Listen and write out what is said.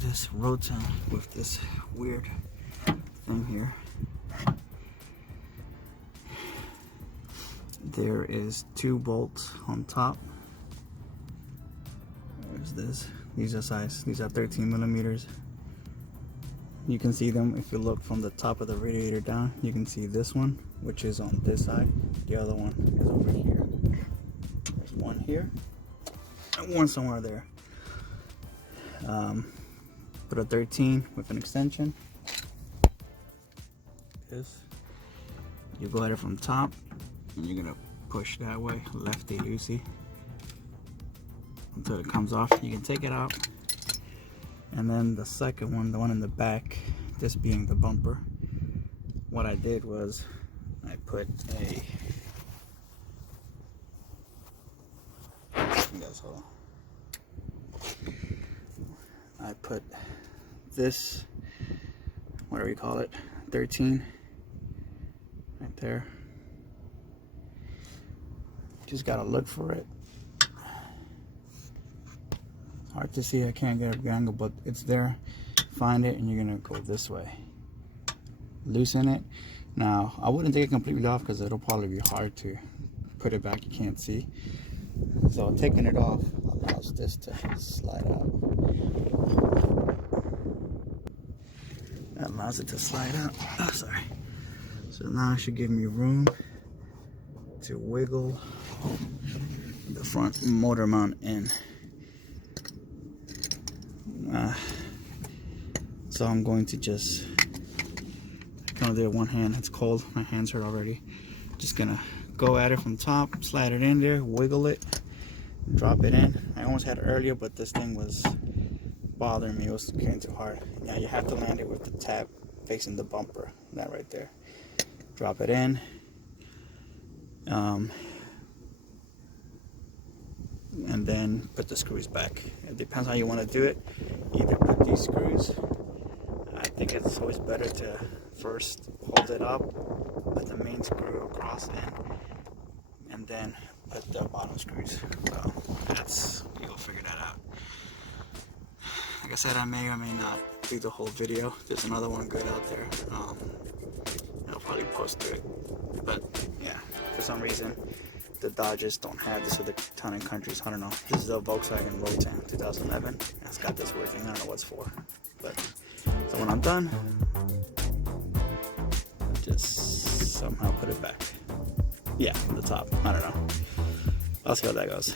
this Routan with this weird thing here. There is 2 bolts on top. There's this. These are 13 millimeters. You can see them if you look from the top of the radiator down. You can see this one, which is on this side. The other one is over here. There's one here and one somewhere there. Put a 13 with an extension. This. You go at it from top, and you're gonna push that way, lefty loosey, until it comes off. You can take it out. And then the second one, the one in the back, this being the bumper, what I did was I put a, I put this, what do we call it, 13 right there. Just gotta look for it. Hard to see, I can't get a good angle, but it's there. Find it and you're gonna go this way. Loosen it. Now, I wouldn't take it completely off because it'll probably be hard to put it back, you can't see. So taking it off allows this to slide out. That allows it to slide out. Oh, sorry. So now it should give me room to wiggle the front motor mount in. So I'm going to just do it one hand. It's cold, my hands hurt already. Just gonna go at it from top, slide it in there, wiggle it, drop it in. I almost had it earlier, but this thing was bothering me. It was getting too hard. Now you have to land it with the tab facing the bumper, that right there. Drop it in. And then put the screws back. It depends how you want to do it. Either put these screws, I think it's always better to first hold it up, put the main screw across and then put the bottom screws. So that's, you'll figure that out. Like I said, I may or may not do the whole video. There's another one good out there. I'll probably post to it. But yeah, for some reason the Dodges don't have this other Town and Countries. I don't know. This is a Volkswagen Routan 2011. It's got this weird thing. I don't know what it's for. But so when I'm done, I'll just somehow put it back. Yeah, on the top. I don't know. I'll see how that goes.